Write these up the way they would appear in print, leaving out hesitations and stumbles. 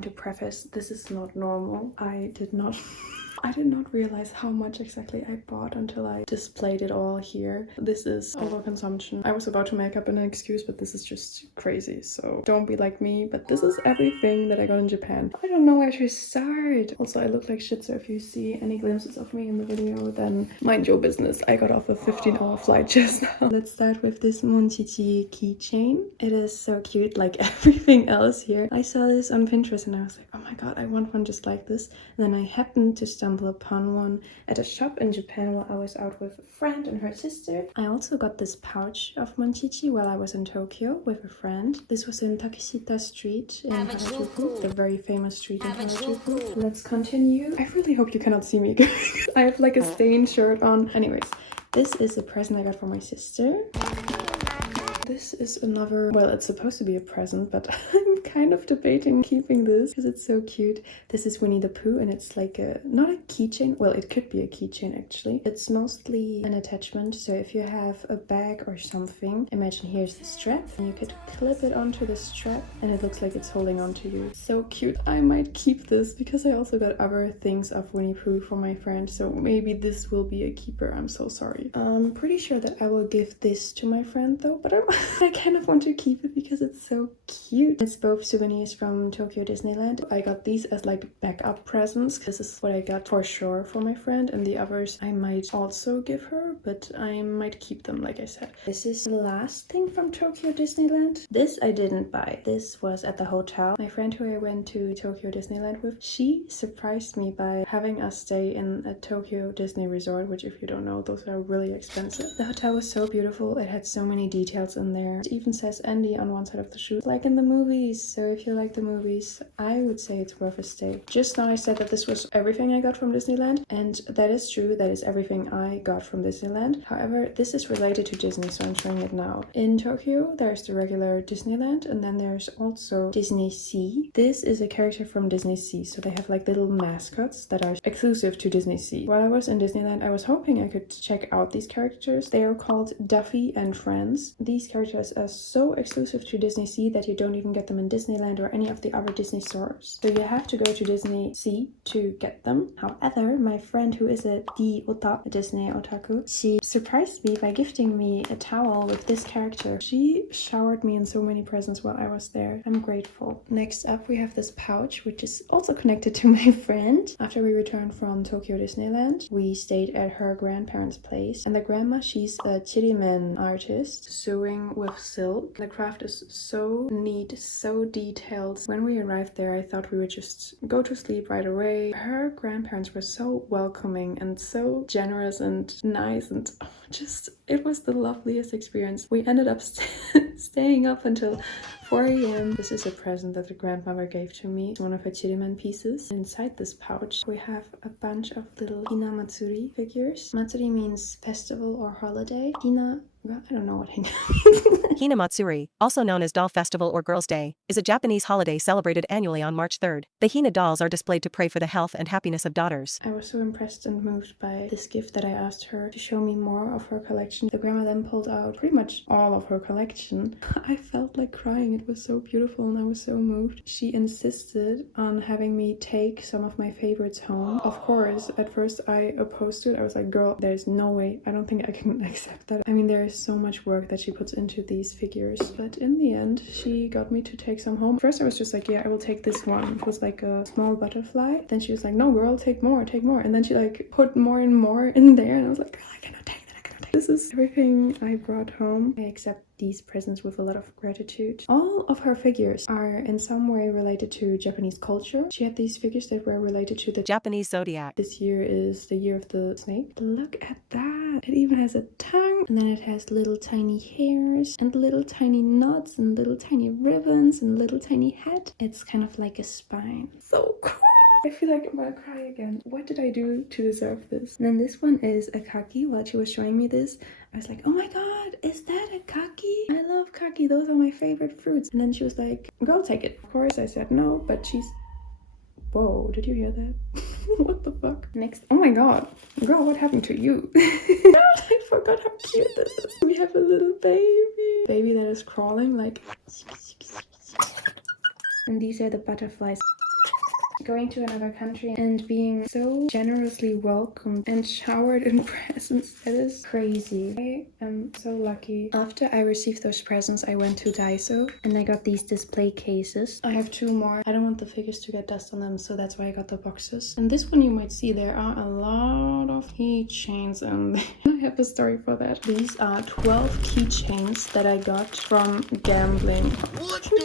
want to preface, this is not normal. I did not I did not realize how much exactly I bought until I displayed it all here. This is overconsumption. I was about to make up an excuse, but this is just crazy. So don't be like me, but this is everything that I got in Japan. I don't know where to start. Also, I look like shit, so if you see any glimpses of me in the video, then mind your business. I got off a 15-hour flight just now. Let's start with this Monchichi keychain. It is so cute, like everything else here. I saw this on Pinterest and I was like, oh my god, I want one just like this. And then I happened to stumble upon one at a shop in Japan while I was out with a friend and her sister. I also got this pouch of Monchichi while I was in Tokyo with a friend. This was in Takeshita Street in Harajuku, the very famous street in Harajuku. Let's continue. I really hope you cannot see me. I have like a stained shirt on. Anyways, this is a present I got for my sister. This is another, well, it's supposed to be a present, but I'm kind of debating keeping this because it's so cute. This is Winnie the Pooh and it's like not a keychain, well, it could be a keychain actually. It's mostly an attachment, so if you have a bag or something, imagine here's the strap and you could clip it onto the strap and it looks like it's holding on to you. So cute. I might keep this because I also got other things of Winnie Pooh for my friend, so maybe this will be a keeper. I'm so sorry. I'm pretty sure that I will give this to my friend though, but I kind of want to keep it because it's so cute. It's both souvenirs from Tokyo Disneyland. I got these as like backup presents. This is what I got for sure for my friend, and the others I might also give her, but I might keep them like I said. This is the last thing from Tokyo Disneyland. This I didn't buy. This was at the hotel. My friend who I went to Tokyo Disneyland with, she surprised me by having us stay in a Tokyo Disney resort, which if you don't know, those are really expensive. The hotel was so beautiful. It had so many details in there. It even says Andy on one side of the shoe, like in the movies. So if you like the movies, I would say it's worth a stay. Just now I said that this was everything I got from Disneyland, and that is true. That is everything I got from Disneyland. However, this is related to Disney, so I'm showing it now. In Tokyo, there's the regular Disneyland, and then there's also Disney Sea. This is a character from Disney Sea, so they have like little mascots that are exclusive to Disney Sea. While I was in Disneyland, I was hoping I could check out these characters. They are called Duffy and Friends. These characters are so exclusive to Disney Sea that you don't even get them in Disneyland or any of the other Disney stores. So you have to go to Disney Sea to get them. However, my friend who is a Disney otaku, she surprised me by gifting me a towel with this character. She showered me in so many presents while I was there. I'm grateful. Next up we have this pouch, which is also connected to my friend. After we returned from Tokyo Disneyland, we stayed at her grandparents' place, and the grandma, she's a Chittymen artist, sewing with silk. The craft is so neat, so detailed. When we arrived there, I thought we would just go to sleep right away. Her grandparents were so welcoming and so generous and nice, and it was the loveliest experience. We ended up staying up until 4 a.m. This is a present that the grandmother gave to me. It's one of her Chittymen pieces. Inside this pouch, we have a bunch of little Hina Matsuri figures. Matsuri means festival or holiday. Hina, well, I don't know what Hina means. Hina Matsuri, also known as Doll Festival or Girls' Day, is a Japanese holiday celebrated annually on March 3rd. The Hina dolls are displayed to pray for the health and happiness of daughters. I was so impressed and moved by this gift that I asked her to show me more of her collection. The grandma then pulled out pretty much all of her collection. I felt like crying. It was so beautiful and I was so moved. She insisted on having me take some of my favorites home. Of course, at first I opposed to it. I was like, girl, there's no way. I don't think I can accept that. I mean, there is so much work that she puts into these figures. But in the end, she got me to take some home. First I was just like, yeah, I will take this one. It was like a small butterfly. Then she was like, no girl, take more, take more. And then she like put more and more in there. And I was like, oh, I cannot take that, I cannot take that. This is everything I brought home. I accept these presents with a lot of gratitude. All of her figures are in some way related to Japanese culture. She had these figures that were related to the Japanese Zodiac. This year is the year of the snake. Look at that. It even has a tongue, and then it has little tiny hairs and little tiny knots and little tiny ribbons and little tiny head. It's kind of like a spine. So cool. I feel like I'm gonna cry again. What did I do to deserve this? And then this one is a kaki. While she was showing me this, I was like, oh my god, is that a kaki? I love kaki. Those are my favorite fruits. And then she was like, girl, take it. Of course, I said no, but she's... Whoa, did you hear that? What the fuck? Next. Oh my god. Girl, what happened to you? I forgot how cute this is. We have a little baby. Baby that is crawling like... And these are the butterflies. Going to another country and being so generously welcomed and showered in presents, that is crazy. I am so lucky. After I received those presents, I went to Daiso and I got these display cases. I have 2 more. I don't want the figures to get dust on them, so that's why I got the boxes. And this one you might see there are a lot of keychains and I have a story for that. These are 12 keychains that I got from gambling.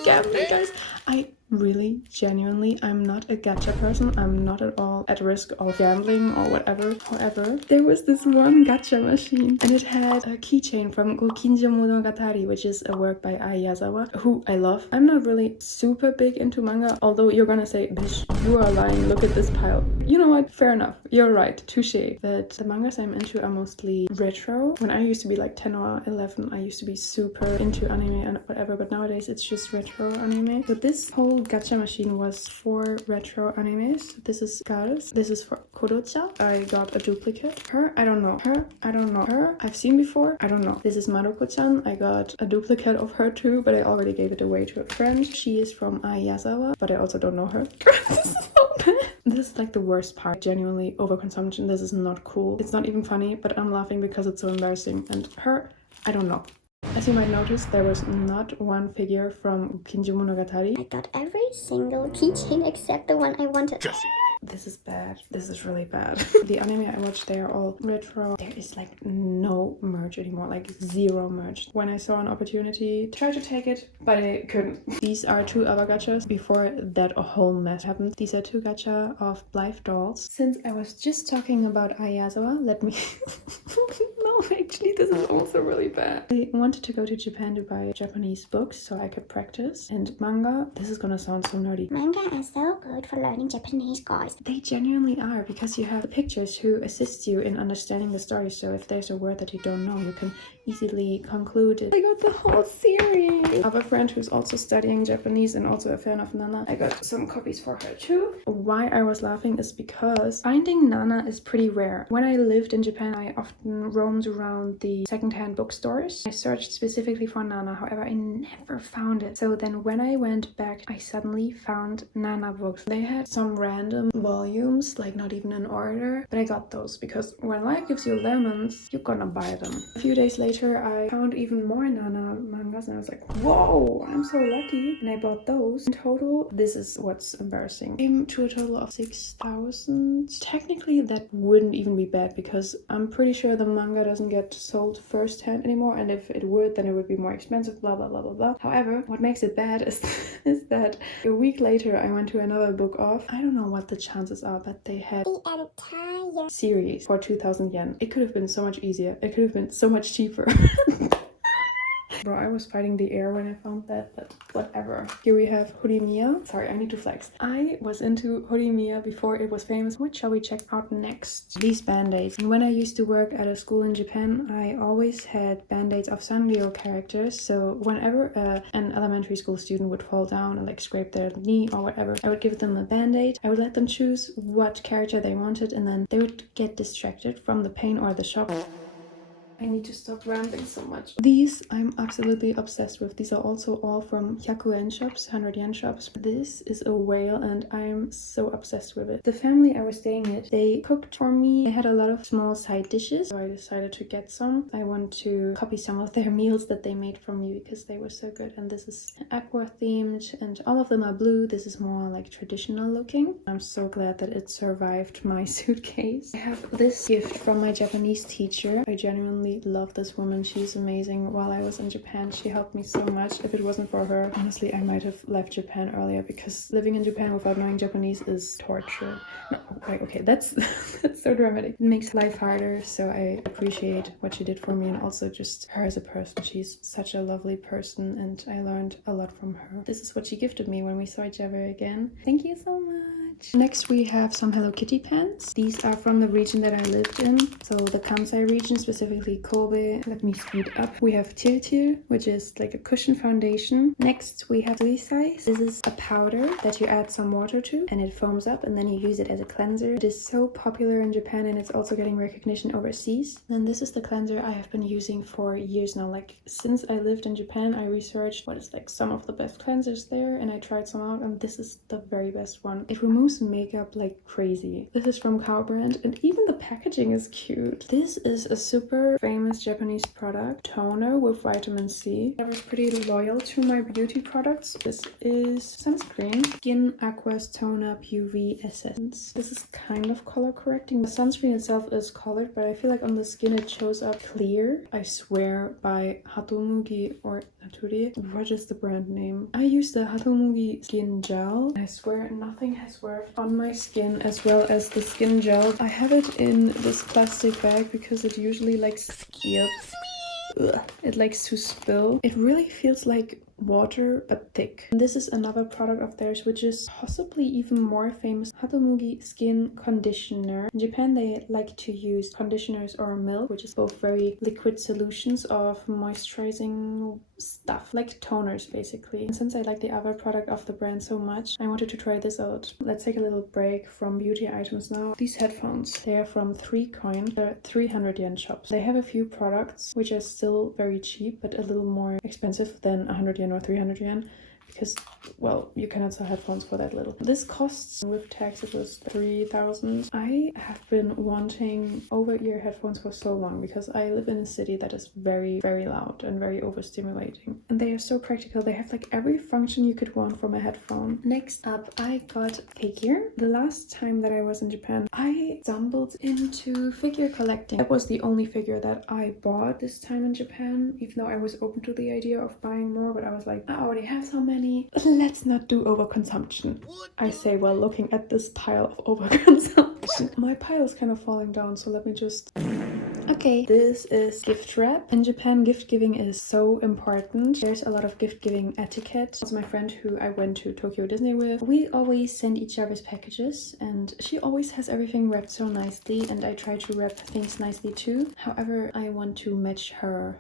Gambling, guys. I really, genuinely, I'm not a gacha person. I'm not at all at risk of gambling or whatever. However, there was this one gacha machine and it had a keychain from Gokinjo Monogatari, which is a work by Ai Yazawa, who I love. I'm not really super big into manga, although you're gonna say, bitch, you are lying, look at this pile. You know what? Fair enough. You're right. Touche. But the mangas I'm into are mostly retro. When I used to be like 10 or 11, I used to be super into anime and whatever, but nowadays it's just retro anime. But this whole gacha machine was for retro animes. This is Garis. This is for Kodocha. I got a duplicate. Her, I don't know. Her, I don't know. Her, I've seen before. I don't know. This is Maruko-chan. I got a duplicate of her too, but I already gave it away to a friend. She is from Ai Yazawa, but I also don't know her. This is so bad. This is like the worst part. Genuinely overconsumption. This is not cool. It's not even funny, but I'm laughing because it's so embarrassing. And her, I don't know. As you might notice, there was not one figure from Kinju Monogatari. I got every single keychain except the one I wanted. Jesse. This is bad. This is really bad. The anime I watched, they are all retro. There is like no merch anymore, like 0 merch. When I saw an opportunity, tried to take it, but I couldn't. These are 2 other gachas. Before that, a whole mess happened. These are 2 gacha of Blythe dolls. Since I was just talking about Ayazawa, let me... No, actually, this is also really bad. I wanted to go to Japan to buy Japanese books so I could practice. And manga, this is gonna sound so nerdy. Manga is so good for learning Japanese, guys. They genuinely are, because you have pictures who assist you in understanding the story, so if there's a word that you don't know, you can easily conclude it. I got the whole series! I have a friend who's also studying Japanese and also a fan of Nana. I got some copies for her too. Why I was laughing is because finding Nana is pretty rare. When I lived in Japan, I often roamed around the secondhand bookstores. I searched specifically for Nana, however, I never found it. So then when I went back, I suddenly found Nana books. They had some random volumes, like not even in order, but I got those because when life gives you lemons, you're gonna buy them. A few days later, I found even more Nana mangas and I was like, whoa, I'm so lucky. And I bought those. In total, this is what's embarrassing. Came to a total of 6,000. Technically, that wouldn't even be bad because I'm pretty sure the manga doesn't get sold firsthand anymore, and if it would, then it would be more expensive, blah blah blah blah blah. However, what makes it bad is that a week later I went to another book off. I don't know what the chances are, but they had The entire series for 2,000 yen. It could have been so much easier. It could have been so much cheaper. Bro, I was fighting the air when I found that, but whatever. Here we have Horimiya. Sorry, I need to flex. I was into Horimiya before it was famous. What shall we check out next? These band-aids. And when I used to work at a school in Japan, I always had band-aids of Sanrio characters. So whenever an elementary school student would fall down and like scrape their knee or whatever, I would give them a band-aid. I would let them choose what character they wanted, and then they would get distracted from the pain or the shock. I need to stop rambling so much. These I'm absolutely obsessed with. These are also all from 100 yen shops, 100 yen shops. This is a whale and I'm so obsessed with it. The family I was staying at, they cooked for me. They had a lot of small side dishes, so I decided to get some. I want to copy some of their meals that they made for me because they were so good. And this is aqua themed and all of them are blue. This is more like traditional looking. I'm so glad that it survived my suitcase. I have this gift from my Japanese teacher. I genuinely love this woman. She's amazing. While I was in Japan, she helped me so much. If it wasn't for her, honestly, I might have left Japan earlier because living in Japan without knowing Japanese is torture. No, right, okay, that's that's so dramatic. It makes life harder, so I appreciate what she did for me and also just her as a person. She's such a lovely person and I learned a lot from her. This is what she gifted me when we saw each other again. Thank you so much. Next we have some Hello Kitty pens. These are from the region that I lived in, so the Kansai region, specifically basically Kobe. Let me speed up. We have Tirtir, which is like a cushion foundation. Next we have Suicide. This is a powder that you add some water to and it foams up and then you use it as a cleanser. It is so popular in Japan and it's also getting recognition overseas. Then this is the cleanser I have been using for years now. Like since I lived in Japan, I researched what is like some of the best cleansers there and I tried some out and this is the very best one. It removes makeup like crazy. This is from Kao brand and even the packaging is cute. This is a super famous Japanese product, toner with vitamin C. I was pretty loyal to my beauty products. This is sunscreen, Skin Aqua's Tone Up UV Essence. This is kind of color correcting. The sunscreen itself is colored, but I feel like on the skin it shows up clear. I swear by Hatomugi or Nature. What is the brand name? I use the Hatomugi skin gel. I swear nothing has worked on my skin as well as the skin gel. I have it in this plastic bag because it usually like skips. It likes to spill. It really feels like water but thick. And this is another product of theirs which is possibly even more famous, Hatomugi skin conditioner. In Japan they like to use conditioners or milk, which is both very liquid solutions of moisturizing stuff, like toners basically. And since I like the other product of the brand so much, I wanted to try this out. Let's take a little break from beauty items now. These headphones, they are from 3coin. They're 300 yen shops. They have a few products which are still very cheap but a little more expensive than 100 yen or 300 yen because, well, you cannot sell headphones for that little. This costs, with tax, it was 3,000. I have been wanting over-ear headphones for so long because I live in a city that is very, very loud and very overstimulating. And they are so practical. They have like every function you could want from a headphone. Next up, I got figure. The last time that I was in Japan, I stumbled into figure collecting. That was the only figure that I bought this time in Japan, even though I was open to the idea of buying more, but I was like, I already have so many. Let's not do overconsumption. I say while looking at this pile of overconsumption. My pile is kind of falling down, so let me just... Okay, this is gift wrap. In Japan, gift giving is so important. There's a lot of gift giving etiquette. Also, my friend who I went to Tokyo Disney with, we always send each other's packages and she always has everything wrapped so nicely and I try to wrap things nicely too. However, I want to match her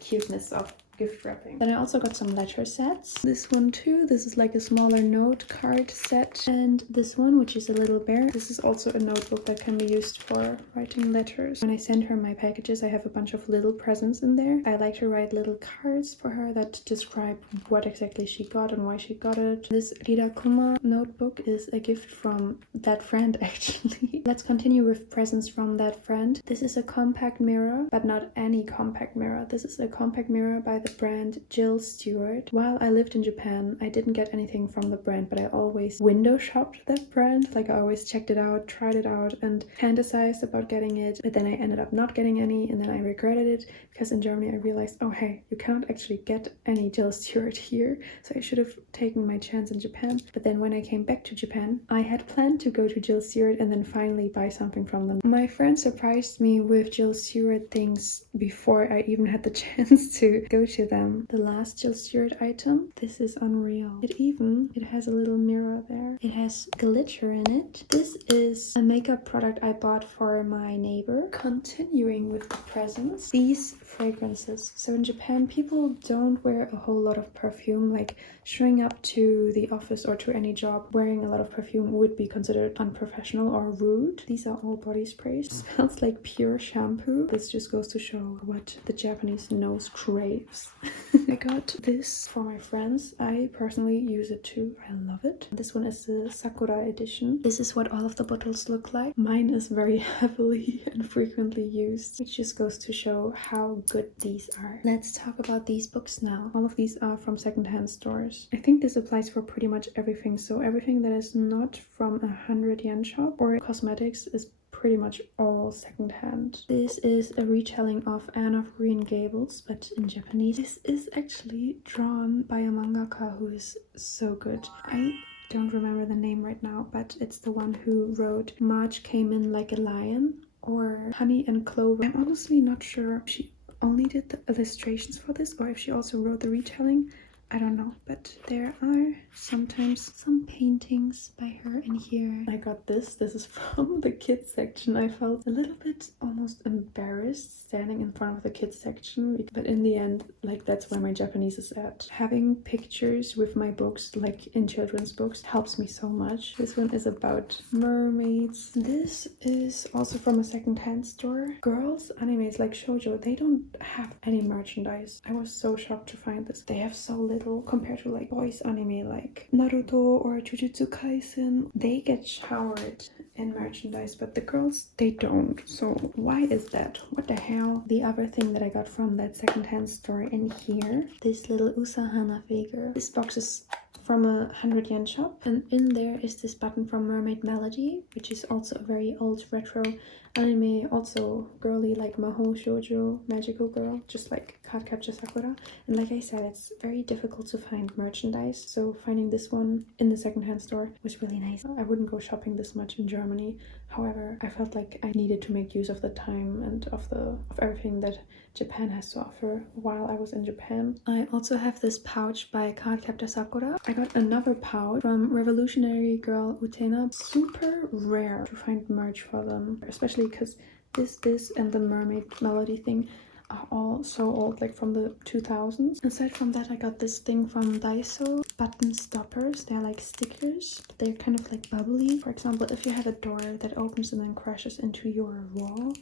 cuteness of gift wrapping. Then I also got some letter sets. This one too. This is like a smaller note card set. And this one, which is a little bear. This is also a notebook that can be used for writing letters. When I send her my packages, I have a bunch of little presents in there. I like to write little cards for her that describe what exactly she got and why she got it. This Rirakuma notebook is a gift from that friend actually. Let's continue with presents from that friend. This is a compact mirror, but not any compact mirror. This is a compact mirror by the brand Jill Stewart. While I lived in Japan, I didn't get anything from the brand, but I always window shopped that brand. Like I always checked it out, tried it out, and fantasized about getting it. But then I ended up not getting any, and then I regretted it because in Germany I realized, oh hey, you cannot actually get any Jill Stewart here. So I should have taken my chance in Japan. But then when I came back to Japan, I had planned to go to Jill Stewart and then finally buy something from them. My friend surprised me with Jill Stewart things before I even had the chance to go to them. The last Jill Stewart item, this is unreal. It has a little mirror there. It has glitter in it. This is a makeup product I bought for my neighbor. Continuing with the presents, these fragrances. So in Japan, people don't wear a whole lot of perfume. Like showing up to the office or to any job wearing a lot of perfume would be considered unprofessional or rude. These are all body sprays. It smells like pure shampoo. This just goes to show what the Japanese nose craves. I got this for my friends. I personally use it too. I love it. This one is the Sakura edition. This is what all of the bottles look like. Mine is very heavily and frequently used, which just goes to show how good these are. Let's talk about these books now. All of these are from secondhand stores. I think this applies for pretty much everything. So everything that is not from a 100 yen shop or cosmetics is pretty much all secondhand. This is a retelling of Anne of Green Gables, but in Japanese. This is actually drawn by a mangaka who is so good. I don't remember the name right now, but it's the one who wrote March Came In Like a Lion or Honey and Clover. I'm honestly not sure if she only did the illustrations for this or if she also wrote the retelling. I don't know, but there are sometimes some paintings by her in here. I got this. This is from the kids section. I felt a little bit almost embarrassed standing in front of the kids section, but in the end, like, that's where my Japanese is at. Having pictures with my books, like in children's books, helps me so much. This one is about mermaids. This is also from a secondhand store. Girls animes like shoujo, they don't have any merchandise. I was so shocked to find this. They have so little compared to like boys anime like Naruto or Jujutsu Kaisen. They get showered in merchandise, but the girls, they don't. So why is that? What the hell? The other thing that I got from that secondhand store in here, this little Usahana figure. This box is from a 100 yen shop, and in there is this button from Mermaid Melody, which is also a very old retro anime, also girly, like Mahou Shoujo, magical girl, just like Cardcaptor Sakura. And like I said, it's very difficult to find merchandise, so finding this one in the secondhand store was really nice. I wouldn't go shopping this much in Germany. However, I felt like I needed to make use of the time and of everything that Japan has to offer while I was in Japan. I also have this pouch by Cardcaptor Sakura. I got another pouch from Revolutionary Girl Utena. Super rare to find merch for them, especially because this and the Mermaid Melody thing are all so old, like from the 2000s. Aside from that, I got this thing from Daiso, button stoppers. They're like stickers, but they're kind of like bubbly. For example, if you have a door that opens and then crashes into your wall,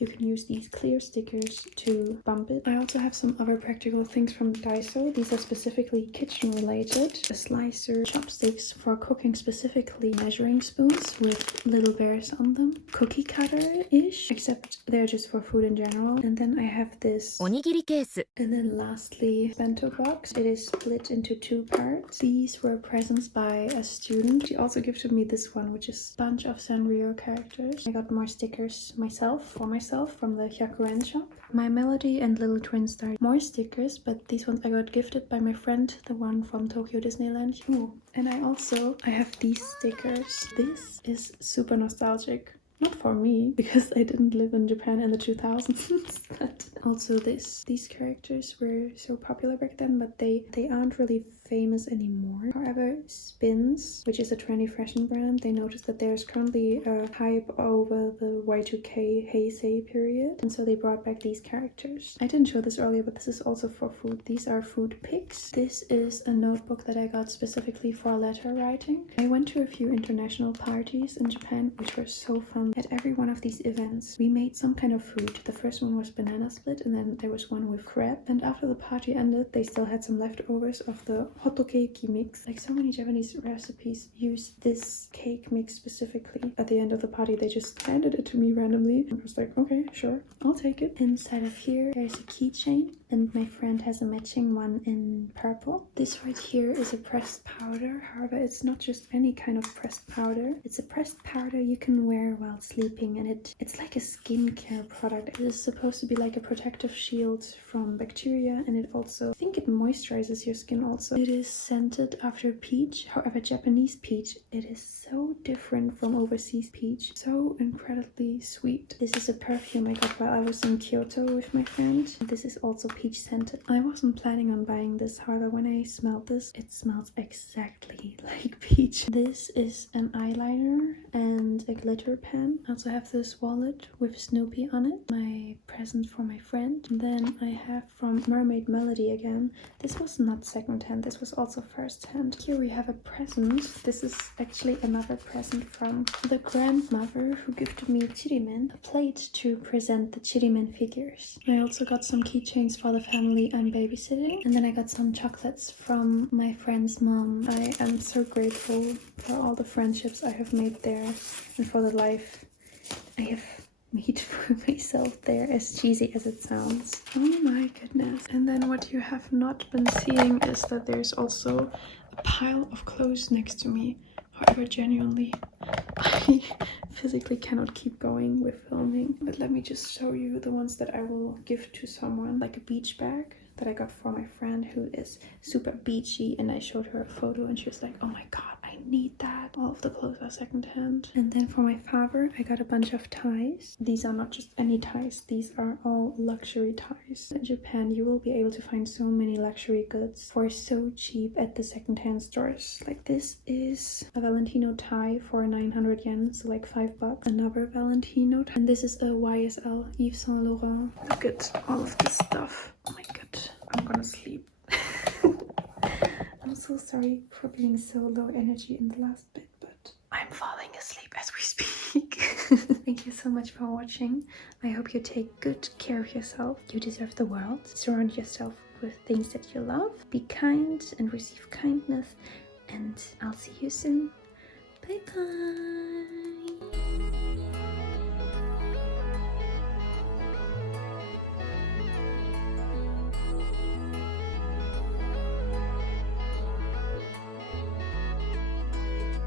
you can use these clear stickers to bump it. I also have some other practical things from Daiso. These are specifically kitchen related. A slicer, chopsticks for cooking, specifically measuring spoons with little bears on them. Cookie cutter-ish, except they're just for food in general. And then I have this onigiri case. And then lastly, bento box. It is split into 2 parts. These were presents by a student. She also gifted me this one, which is a bunch of Sanrio characters. I got more stickers for myself from the Hyakuren shop. My Melody and Little Twin Star, more stickers, but these ones I got gifted by my friend, the one from Tokyo Disneyland. Ooh. And I have these stickers. This is super nostalgic. Not for me, because I didn't live in Japan in the 2000s, but also these characters were so popular back then, but they aren't really famous anymore. However, Spins, which is a trendy fashion brand, they noticed that there's currently a hype over the Y2K Heisei period, and so they brought back these characters. I didn't show this earlier, but this is also for food. These are food pics. This is a notebook that I got specifically for letter writing. I went to a few international parties in Japan, which were so fun. At every one of these events, we made some kind of food. The first one was banana split, and then there was one with crab. And after the party ended, they still had some leftovers of the hotokeki mix. Like, so many Japanese recipes use this cake mix specifically. At the end of the party, they just handed it to me randomly. I was like, okay, sure, I'll take it. Inside of here, there's a keychain, and my friend has a matching one in purple. This right here is a pressed powder. However, it's not just any kind of pressed powder. It's a pressed powder you can wear while sleeping, and it's like a skincare product. It is supposed to be like a protective shield from bacteria, and it also, I think it moisturizes your skin also. It is scented after peach. However, Japanese peach, it is so different from overseas peach. So incredibly sweet. This is a perfume I got while I was in Kyoto with my friend. This is also peach scented. I wasn't planning on buying this. However, when I smelled this, it smells exactly like peach. This is an eyeliner and a glitter pen. I also have this wallet with Snoopy on it. My present for my friend. And then I have from Mermaid Melody again. This was not secondhand. This was also first hand. Here we have a present. This is actually another present from the grandmother who gifted me Chittymen, a plate to present the Chittymen figures. I also got some keychains for the family I'm babysitting, and then I got some chocolates from my friend's mom. I am so grateful for all the friendships I have made there and for the life I have made for myself there, as cheesy as it sounds. Oh my goodness. And then what you have not been seeing is that there's also a pile of clothes next to me. However, genuinely, I physically cannot keep going with filming. But let me just show you the ones that I will give to someone, like a beach bag that I got for my friend who is super beachy, and I showed her a photo and she was like, oh my god, I need that. All of the clothes are secondhand. And then for my father, I got a bunch of ties. These are not just any ties, these are all luxury ties. In Japan, you will be able to find so many luxury goods for so cheap at the secondhand stores. Like this is a Valentino tie for 900 yen, so like $5. Another Valentino tie. And this is a YSL Yves Saint Laurent. Look at all of this stuff. Oh my god, I'm gonna sleep. I'm so sorry for being so low energy in the last bit, but I'm falling asleep as we speak. Thank you so much for watching. I hope you take good care of yourself. You deserve the world. Surround yourself with things that you love. Be kind and receive kindness. And I'll see you soon. Bye bye.